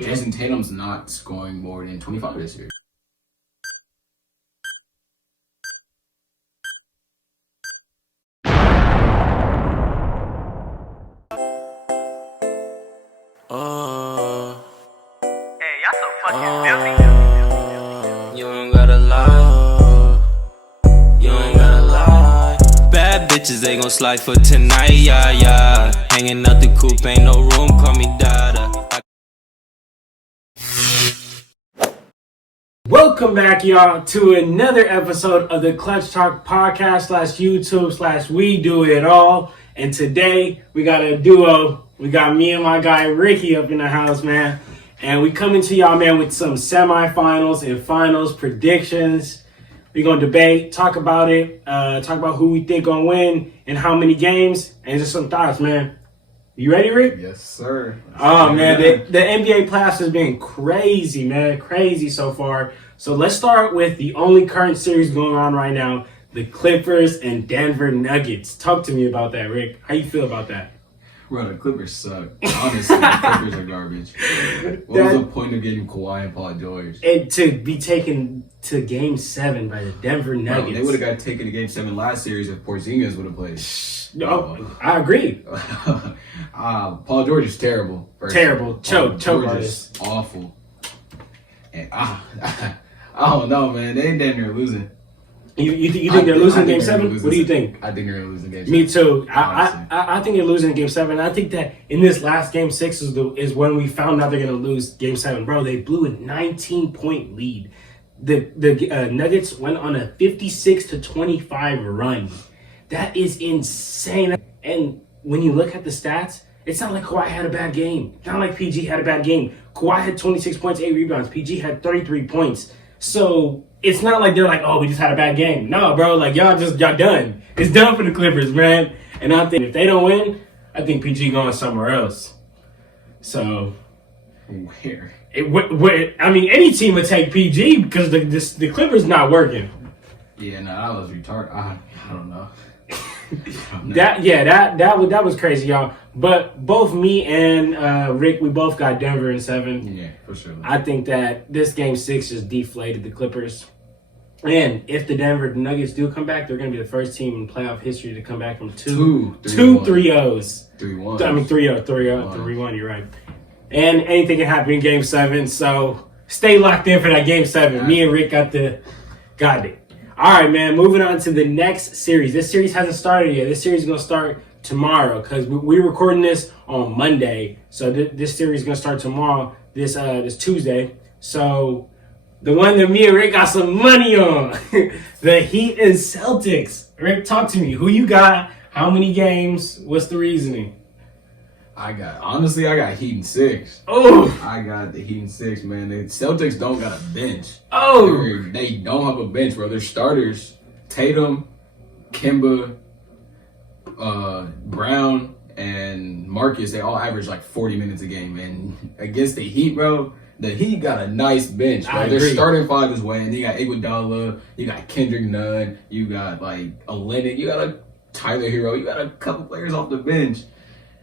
Jason Tatum's not scoring more than 25 this year. Hey, y'all so fucking filthy. You ain't gotta lie. You ain't gotta lie. Bad bitches, they gon' slide for tonight, yeah, yeah. Hanging out the coupe, ain't no room, call me Dada. Welcome back, y'all, to another episode of the Clutch Talk podcast /YouTube/ We Do It All. And today we got a duo. We got me and my guy Ricky up in the house, man. And we coming to y'all, man, with some semifinals and finals predictions. We're going to debate, talk about it, talk about who we think gonna win and how many games, and just some thoughts, man. You ready, Rick? Yes, sir. Oh, man, the NBA playoffs has been crazy, man. Crazy so far. So let's start with the only current series going on right now, the Clippers and Denver Nuggets. Talk to me about that, Rick. How you feel about that? Bro, the Clippers suck. Honestly, the Clippers are garbage. What was the point of getting Kawhi and Paul George? And to be taken to Game 7 by the Denver Nuggets. Bro, they would have got taken to Game 7 last series if Porzingis would have played. No, I agree. Paul George is terrible. Terrible. Choke George artist. is awful. And I don't know, man. They ain't damn near losing. You think they're losing Game 7? What do you think? I think they're going to lose in Game 7. Me too. I think they're losing in Game 7. I think that in this last Game 6 is when we found out they're going to lose Game 7. Bro, they blew a 19-point lead. The Nuggets went on a 56-25 run. That is insane. And when you look at the stats, it's not like Kawhi had a bad game. It's not like PG had a bad game. Kawhi had 26 points, 8 rebounds. PG had 33 points. So it's not like they're like, oh, we just had a bad game. No, bro, like y'all done. It's done for the Clippers, man. And I think if they don't win, I think PG going somewhere else. So Where? I mean, any team would take PG because the Clippers not working. Yeah, no, that was retarded. I don't know. That was crazy, y'all. But both me and Rick, we both got Denver in 7. Yeah, for sure. I think that this Game 6 just deflated the Clippers. And if the Denver Nuggets do come back, they're going to be the first team in playoff history to come back from two 3-0s. 3-1. I mean 3-0, 3-1, you're right. And anything can happen in Game 7, so stay locked in for that Game 7. Me and Rick got it. All right, man, moving on to the next series. This series hasn't started yet. This series is going to start tomorrow because we're recording this on Monday. So this series is going to start tomorrow, this Tuesday. So the one that me and Rick got some money on, the Heat and Celtics. Rick, talk to me. Who you got? How many games? What's the reasoning? I got Heat in 6. Oh, I got the Heat in 6, man. The Celtics don't got a bench. oh. They don't have a bench, bro. Their starters, Tatum, Kemba, Brown, and Marcus, they all average like 40 minutes a game. And against the Heat, bro, the Heat got a nice bench, bro. Their starting 5 is winning. You got Iguodala, you got Kendrick Nunn, you got like Olenek, you got a Tyler Hero, you got a couple players off the bench.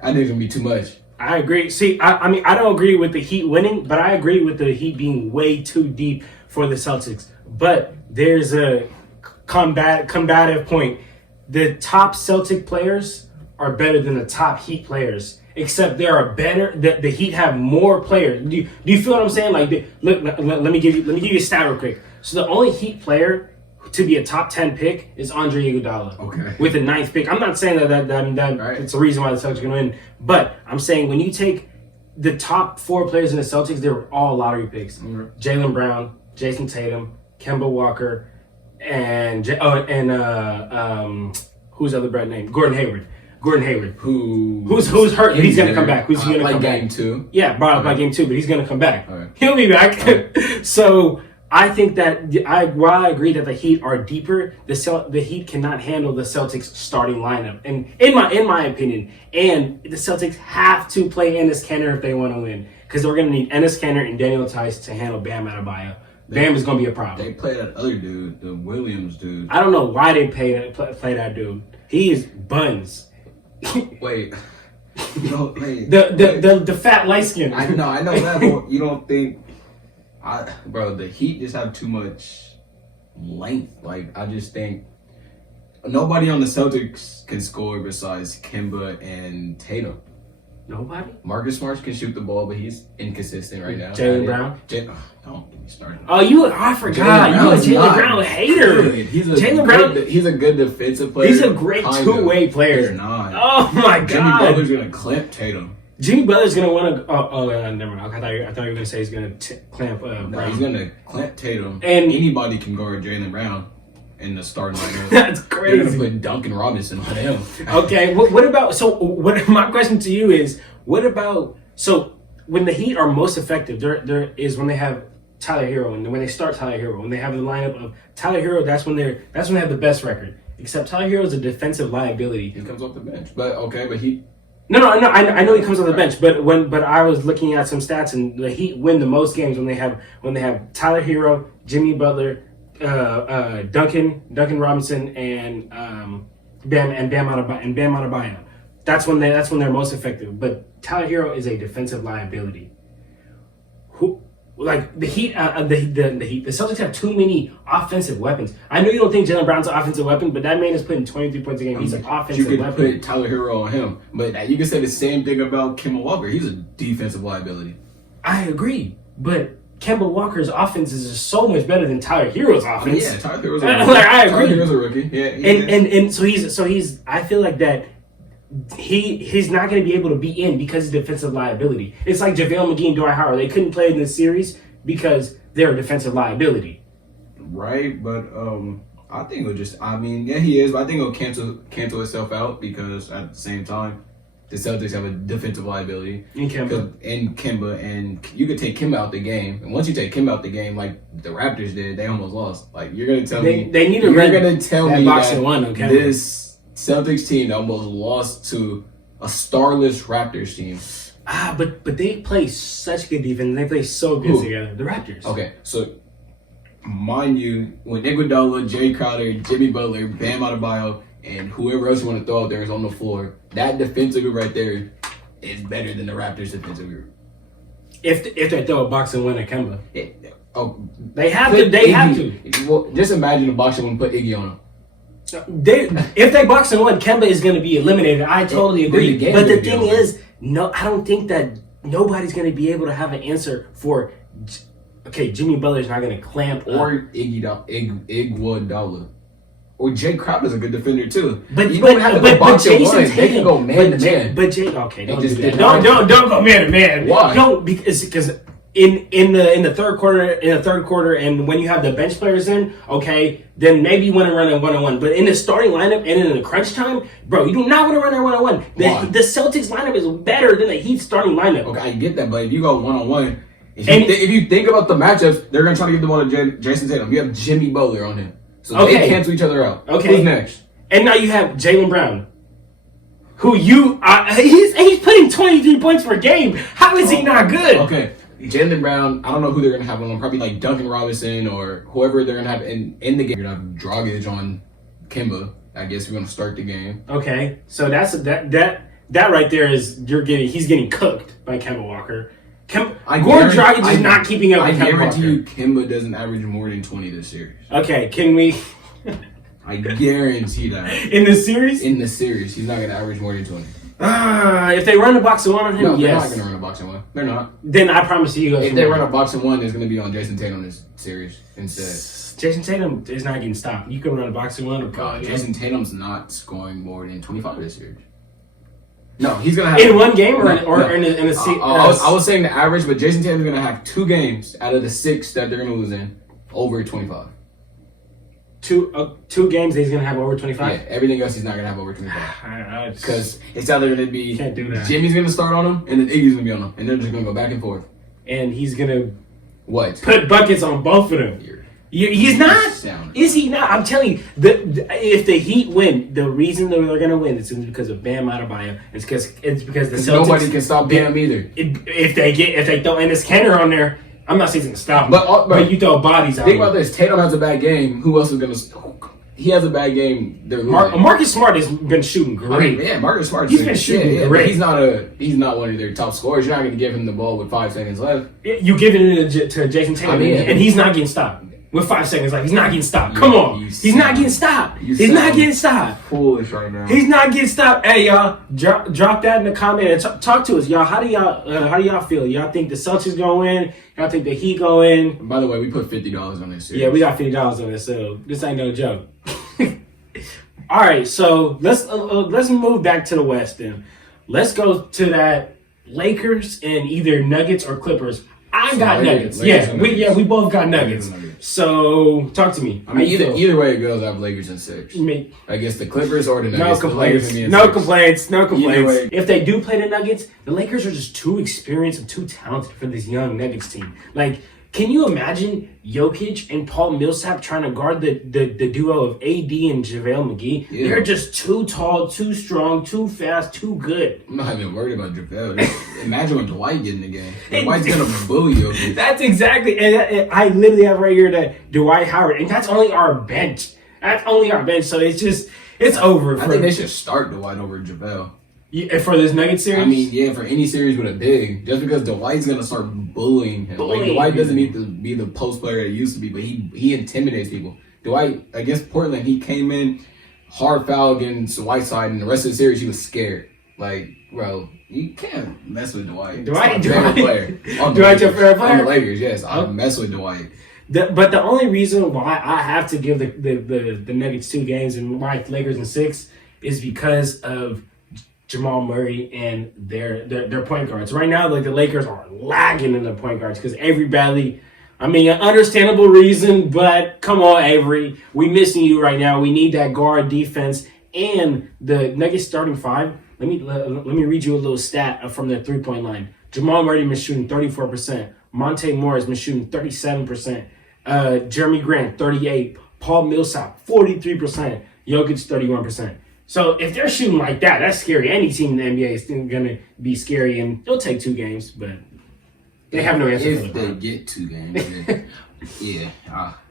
I think it's gonna be too much. I agree. See, I mean, I don't agree with the Heat winning, but I agree with the Heat being way too deep for the Celtics. But there's a combative point. The top Celtic players are better than the top Heat players, except there are better. The Heat have more players. Do you feel what I'm saying? Like, let me give you a stat real quick. So the only Heat player to be a top 10 pick is Andre Iguodala. Okay. With a 9th pick. I'm not saying that right. It's a reason why the Celtics are going to win. But I'm saying when you take the top 4 players in the Celtics, they were all lottery picks. Mm-hmm. Jaylen Brown, Jason Tatum, Kemba Walker, and who's the other brand name? Gordon Hayward. Who's hurt? He's going to come back. Who's going to come back? Game 2. Yeah, brought up by Game 2, but he's going to come back. Okay. He'll be back. So I think that while I agree that the Heat are deeper, the Heat cannot handle the Celtics starting lineup, and in my opinion, and the Celtics have to play Enes Kanter if they want to win, because we're going to need Enes Kanter and Daniel Tice to handle Bam Adebayo. Bam is going to be a problem. They play that other dude, the Williams dude. I don't know why they play that dude. He is buns. Wait, You know, like, The fat light skin. I know that, but you don't think, bro, the Heat just have too much length. Like, I just think nobody on the Celtics can score besides Kemba and Tatum. Nobody? Marcus Smart can shoot the ball, but he's inconsistent right now. Jaylen Brown? Don't get me started. Oh, I forgot. You a Jaylen Brown hater. Good. Jaylen Brown. He's a good defensive player. He's a great two-way player. He's not. Oh my Jimmy God. Butler's gonna clamp Tatum. Jimmy Butler's gonna want to. Never mind. I thought you were gonna say he's gonna clamp. No, Brown. he's gonna clamp Tatum. And- anybody can guard Jaylen Brown in the starting lineup. That's They're crazy. gonna put Duncan Robinson on him. Okay, what about my question to you is what about when the Heat are most effective there is when they have Tyler Hero and when they start Tyler Hero when they have the lineup of Tyler Hero that's when they have the best record, except Tyler Hero is a defensive liability. He comes off the bench, but he. No, I know he comes on the bench, but I was looking at some stats and the Heat win the most games when they have Tyler Hero, Jimmy Butler, Duncan Robinson, and Bam Adebayo. That's when they're most effective. But Tyler Hero is a defensive liability. The Heat, the Celtics have too many offensive weapons. I know you don't think Jaylen Brown's an offensive weapon, but that man is putting 23 points a game. He's an offensive You could weapon. put Tyler Hero on him, but you can say the same thing about Kemba Walker. He's a defensive liability. I agree, but Kemba Walker's offense is just so much better than Tyler Hero's offense. Yeah, Tyler Hero's a Like, rookie. I agree. Tyler Hero's a rookie. Yeah, And so he's. I feel like that. He's not going to be able to be in because he's defensive liability. It's like JaVale McGee and Dwight Howard. They couldn't play in this series because they're a defensive liability. Right, but I think it'll just. I mean, yeah, he is, but I think it'll cancel itself out because at the same time, the Celtics have a defensive liability. In Kemba. And Kemba, and you could take Kemba out the game, and once you take Kemba out the game, like the Raptors did, they almost lost. Like you're gonna tell me They need to you're run gonna tell that me box that and one on Kemba. this Celtics team almost lost to a starless Raptors team. But they play such good defense. They play so good together. The Raptors. Okay, so mind you, when Iguodala, Jay Crowder, Jimmy Butler, Bam Adebayo, and whoever else you want to throw out there is on the floor, that defensive group right there is better than the Raptors defensive group. If they throw a box and win at Kemba, they have put to. They have Iggy- to. Well, just imagine a boxer and put Iggy on him. If they box and win, Kemba is going to be eliminated. I totally agree. the game But the would be thing over. is, no, I don't think that nobody's going to be able to have an answer for. Okay, Jimmy Butler's not going to clamp Or Iguodala. Or Jay Crowder's a good defender too. But you don't have to go box and one. Jason They can go man to man. Okay, don't do just that. deny Don't go man to man. Why? Don't because in the third quarter and when you have the bench players in, okay, then maybe you want to run a 1-on-1. But in the starting lineup and in the crunch time, bro, you do not want to run a 1-on-1. Why? The Celtics lineup is better than the Heat starting lineup. Okay, I get that, but if you go 1-on-1, if you think about the matchups, they're gonna try to give the ball to Jason Tatum. You have Jimmy Butler on him, so they Okay. cancel each other out. Okay. Who's next? And now you have Jaylen Brown, who he's putting 23 points per game. How is he not good? Okay, Jaylen Brown. I don't know who they're gonna have on him. Probably like Duncan Robinson or whoever they're gonna have in the game. You're gonna have Dragic on Kemba. I guess we're gonna start the game. Okay, so that right there is he's getting cooked by Kemba Walker. Goran Dragic is not keeping up with Kemba Walker. I guarantee you, Kemba doesn't average more than 20 this series. Okay, can we I guarantee that in this series? in the series, he's not gonna average more than 20. If they run a box and one on him, No, they're yes. not gonna run a box and one. They're not. Then I promise you, If they run a box and one, it's gonna be on Jason Tatum this series instead. Jason Tatum is not getting stopped. You can run a box and one. God, Jason Tatum's not scoring more than 25 this series. No, he's gonna have In one game or No. in a series? I was saying the average, but Jason Tatum's gonna have 2 games out of the 6 that they're gonna lose in over 25. two games that he's gonna have over 25. Yeah, everything else he's not gonna have over 25. I just- Because it's either gonna be Can't do that. Jimmy's gonna start on him and then Iggy's gonna be on him, and they're just gonna go back and forth. and he's gonna What? put buckets on both of them. He's not. Sound. Is he not? I'm telling you, if the Heat win, the reason that they're gonna win is because of Bam Adebayo. It's because the Celtics. Nobody can stop Bam either. If they throw Enes Kanter on there, I'm not saying it's gonna stop him. But you throw bodies out. Think about this: Tatum has a bad game. Who else is gonna? he has a bad game, they're losing. Marcus Smart has been shooting great. I mean, yeah, Marcus Smart. He's been shooting but great. He's not one of their top scorers. You're not going to give him the ball with 5 seconds left. You giving it to Jason Tatum, I mean, and he's not getting stopped with 5 seconds left. He's not getting stopped. Come on, he's not getting stopped. He's not getting stopped. Foolish right now. He's not getting stopped. Hey y'all, drop that in the comment and talk to us, y'all. How do y'all feel? Y'all think the Celtics go in? Y'all think the Heat go in? By the way, we put $50 on this series. Yeah, we got $50 on this, so this ain't no joke. All right, so let's move back to the West then. Let's go to that Lakers and either Nuggets or Clippers. I got Nuggets. We both got Nuggets. So talk to me. I mean, either way it goes, I have Lakers in 6. I guess the Clippers or the Nuggets. No complaints. If they do play the Nuggets, the Lakers are just too experienced and too talented for this young Nuggets team. Like, can you imagine Jokic and Paul Millsap trying to guard the duo of AD and JaVale McGee? Yeah. They're just too tall, too strong, too fast, too good. I'm not even worried about JaVale. Imagine when Dwight get in the game. Dwight's going to bully Jokic. That's exactly, and I literally have right here that Dwight Howard, and that's only our bench. So it's over. I think they should start Dwight over JaVale. Yeah, for this Nuggets series? I mean, yeah, for any series with a big, just because Dwight's going to start bullying him. Dwight doesn't need to be the post player that he used to be, but he intimidates people. Dwight, against Portland, he came in, hard foul against Whiteside, and the rest of the series, he was scared. Like, bro, you can't mess with Dwight. Dwight's your favorite player. Dwight's your favorite player? On the Lakers, yes. I mess with Dwight. But the only reason why I have to give the Nuggets 2 games and why Lakers in 6 is because of Jamal Murray and their point guards. Right now, like the Lakers are lagging in the point guards because Avery Bradley, I mean, an understandable reason, but come on, Avery. We missing you right now. We need that guard defense. And the Nuggets starting 5, let me read you a little stat from their 3-point line. Jamal Murray been shooting 34%. Monte Morris been shooting 37%. Jeremy Grant, 38%. Paul Millsap, 43%. Jokic, 31%. So if they're shooting like that, that's scary. Any team in the NBA is still going to be scary, and it'll take 2 games, but they have no answer for LeBron. If they get 2 games, yeah.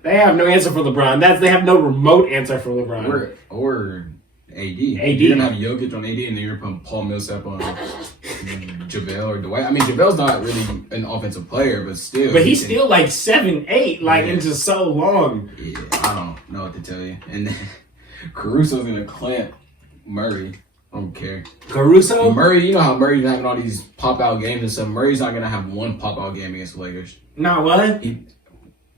They have no answer for LeBron. They have no remote answer for LeBron. Or AD. You're going to have Jokic on AD, and then you're going to put Paul Millsap on JaVale or Dwight. I mean, JaVale's not really an offensive player, but still. But he's still like 7'8", into so long. Yeah, I don't know what to tell you. And then Caruso's going to clamp Murray. I don't care. Caruso? Murray, you know how Murray's having all these pop-out games and stuff. Murray's not going to have one pop-out game against the Lakers. Not what?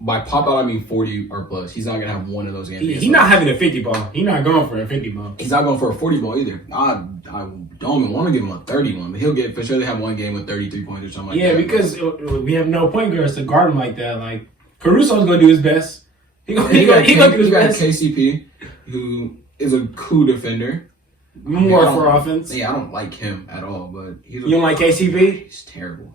By pop-out, I mean 40 or plus. He's not going to have one of those games. He's not having a 50 ball. He's not going for a 50 ball. He's not going for a 40 ball either. I don't even want to give him a 31, but he'll get for sure. They have one game with 33 points or something like that. Yeah, because we have no point guards to guard him like that. Like, Caruso's going to do his best. He got KCP, who is a coup defender. More for offense. Yeah, I don't like him at all. But you don't like KCP? He's terrible.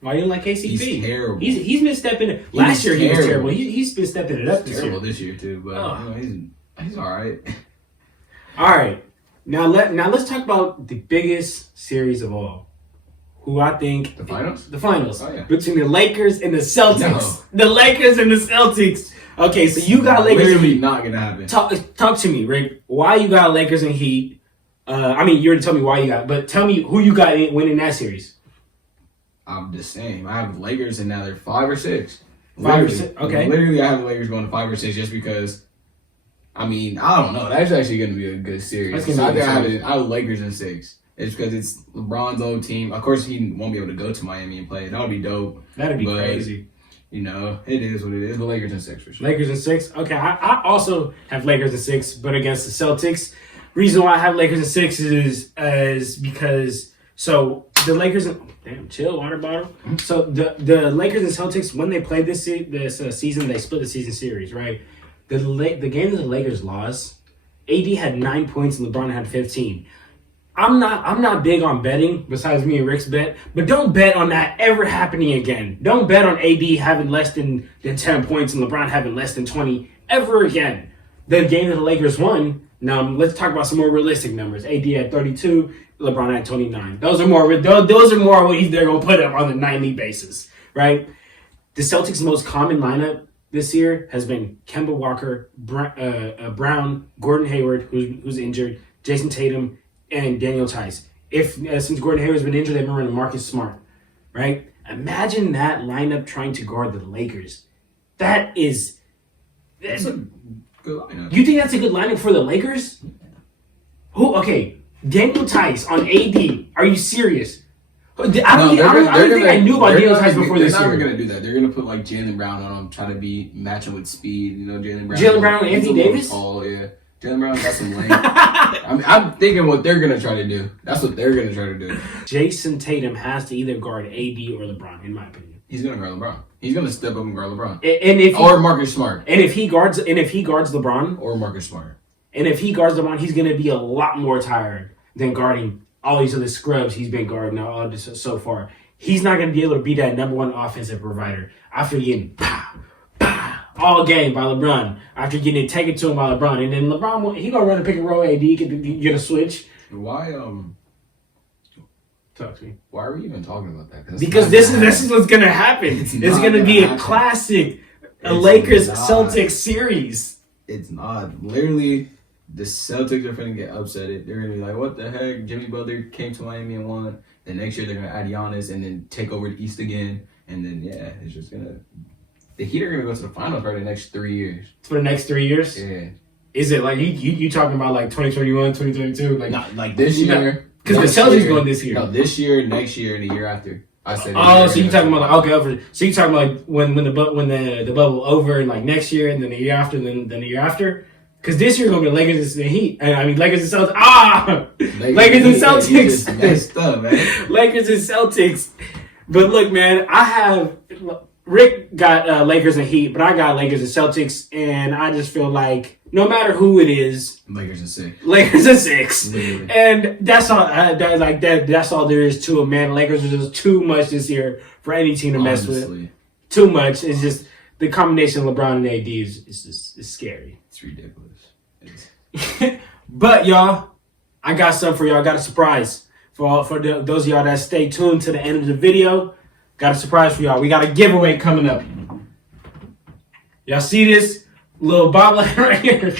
Why you don't like KCP? He's terrible. He's been stepping it. Last year he was terrible. He's been stepping it up this year. This year too, but he's all right. All right, now let's talk about the biggest series of all. Who I think the finals? The finals between the Lakers and the Celtics. No. The Lakers and the Celtics. Okay, so you got Lakers. Literally not gonna happen. Talk to me, Rick. Why you got Lakers and Heat? I mean, you already told me why you got, but tell me who you got winning that series. I'm the same. I have Lakers, and now they're 5 or 6. 5 or 6. Okay. Literally, I have the Lakers going to 5 or 6 just because. I mean, I don't know. That's actually going to be a good series. I have Lakers in 6. It's because it's LeBron's old team. Of course, he won't be able to go to Miami and play. That would be dope. That'd be crazy. You know, it is what it is. The Lakers in 6 for sure. Lakers in 6. Okay, I also have Lakers in 6, but against the Celtics. Reason why I have Lakers in 6 is because the Lakers. Damn, chill, water bottle. So the Lakers and Celtics, when they played this season, they split the season series, right? The game that the Lakers lost, AD had 9 points and LeBron had 15. I'm not big on betting, besides me and Rick's bet, but don't bet on that ever happening again. Don't bet on AD having less than 10 points and LeBron having less than 20 ever again. The game that the Lakers won. Now let's talk about some more realistic numbers. AD had 32, LeBron had 29. Those are more what they're gonna put up on a nightly basis, right? The Celtics' most common lineup this year has been Kemba Walker, Brown, Gordon Hayward, who's injured, Jason Tatum, and Daniel Tice. If since Gordon Hayward's been injured, they've been running Marcus Smart, right? Imagine that lineup trying to guard the Lakers. That's a good lineup. You think that's a good lineup for the Lakers? Who? Okay, Daniel Tice on AD. Are you serious? I don't think I knew about Daniel Tice before this year. They're not going to do that. They're going to put like Jaylen Brown on him, try to be matching with speed. You know, Jaylen Brown and Anthony Davis? Tall, yeah. Jaylen Brown got some length. I'm thinking what they're going to try to do. That's what they're going to try to do. Jason Tatum has to either guard AD or LeBron, in my opinion. He's going to guard LeBron. He's going to step up and guard LeBron. Or Marcus Smart. And if he guards LeBron, or Marcus Smart. And if he guards LeBron, he's going to be a lot more tired than guarding all these other scrubs he's been guarding all this so far. He's not going to be able to be that number one offensive provider after getting all game by LeBron, after getting it taken to him by LeBron. And then LeBron, he going to run a pick and roll AD, get a switch. Why, Talk to me. Why are we even talking about that? Because this is what's going to happen. It's going to be a classic Lakers-Celtics series. It's not. Literally, the Celtics are going to get upset. They're going to be like, what the heck? Jimmy Butler came to Miami and won. Then next year, they're going to add Giannis and then take over the East again. And then, yeah, it's just going to... The Heat are going to go to the finals for the next 3 years. For the next 3 years? Yeah. Is it like you talking about like 2021, 2022? Like, not like this year. Because the Celtics going this year. No, this year, next year, and the year after. I said. Oh, so you talking about like okay? So you talking about like when the bubble over and like next year and then the year after, and then the year after? Because this year gonna be the Lakers and the Heat. I mean Lakers and Celtics. Lakers and Celtics. Messed up, man. Lakers and Celtics. But look, man, I have Rick got Lakers and Heat, but I got Lakers and Celtics, and I just feel like no matter who it is, Lakers and 6. Lakers and 6, Literally. and that's all. That's all there is to it, man. Lakers are just too much this year for any team to mess with. Too much. It's just the combination of LeBron and AD is scary. It's ridiculous. But y'all, I got something for y'all. I got a surprise for those of y'all that stay tuned to the end of the video. Got a surprise for y'all. We got a giveaway coming up. Y'all see this little bobblehead right here?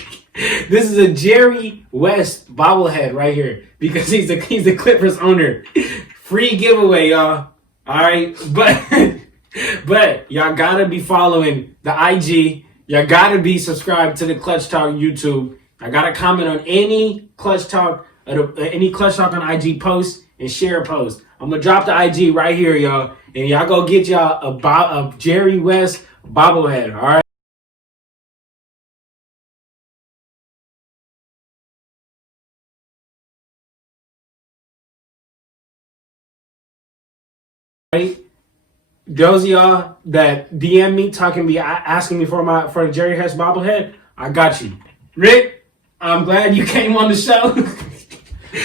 This is a Jerry West bobblehead right here because he's the Clippers owner. Free giveaway, y'all. All right, but y'all gotta be following the IG. Y'all gotta be subscribed to the Clutch Talk YouTube. I gotta comment on any Clutch Talk on IG post and share a post. I'm gonna drop the IG right here, y'all, and y'all go get y'all a Jerry West bobblehead. All right. Those of y'all that DM me asking me for the Jerry West bobblehead, I got you. Rick, I'm glad you came on the show.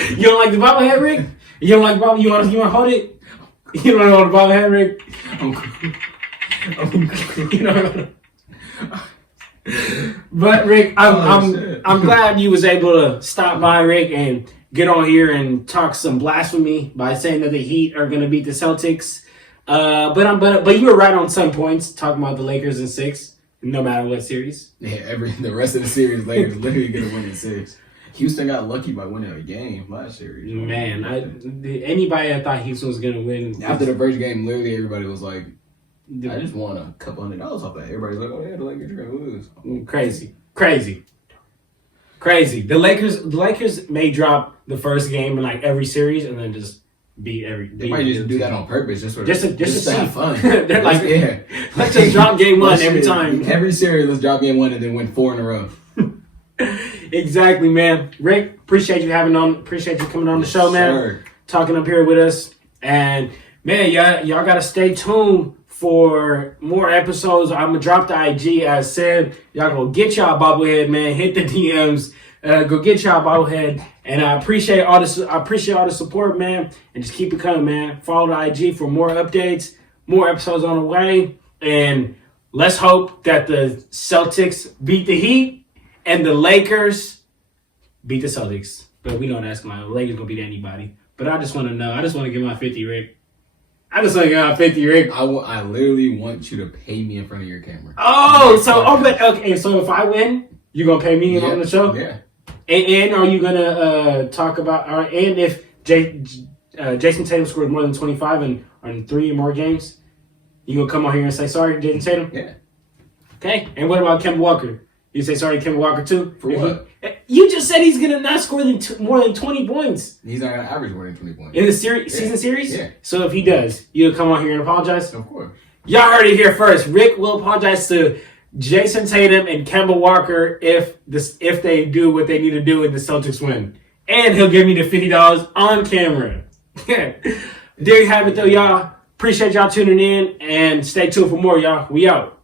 You don't like the bobblehead, Rick? You don't like the bobblehead? You want to hold it? You don't want to hold the bobblehead, Rick? But Rick, I'm glad you was able to stop by, Rick, and get on here and talk some blasphemy by saying that the Heat are going to beat the Celtics. But you were right on some points talking about the Lakers in 6, no matter what series. Yeah, the rest of the series, Lakers literally gonna win in 6. Houston got lucky by winning a game last series. Man, anybody that thought Houston was gonna win after the first game, literally everybody was like, "I just won a couple $100 off that." Everybody's like, "Oh yeah, the Lakers are gonna lose." Crazy. The Lakers may drop the first game in like every series and then just beat every. They might just do that on purpose, just to have fun. They're like, yeah, let's just drop game 1 every time. Every series, let's drop game 1 and then win 4 in a row. Exactly, man. Rick, appreciate you coming on the show, man. Talking up here with us, and man, y'all gotta stay tuned for more episodes. I'm gonna drop the IG as said. Y'all go get y'all bobblehead, man. Hit the DMs. Go get y'all bobblehead. And I appreciate all the support, man. And just keep it coming, man. Follow the IG for more updates, more episodes on the way. And let's hope that the Celtics beat the Heat and the Lakers beat the Celtics. But we know that's the Lakers gonna beat anybody. But I just want to know. I just want to get my 50, Rick. I just like 50, Rick. I literally want you to pay me in front of your camera. But okay. So if I win, you gonna pay me on the show? Yeah. And are you gonna talk about? And if Jason Tatum scored more than 25 on 3 or more games, you gonna come on here and say sorry, Jason Tatum? Yeah. Okay. And what about Kemba Walker? You say sorry to Kemba Walker too? For what? You just said he's gonna not score more than 20 points He's not gonna average more than 20 points in the season series. Yeah. So if he does, you'll come on here and apologize. Of course. Y'all heard it here first. Rick will apologize to Jason Tatum and Kemba Walker if they do what they need to do and the Celtics win, and he'll give me the $50 on camera. There you have it, though, y'all. Appreciate y'all tuning in, and stay tuned for more, y'all. We out.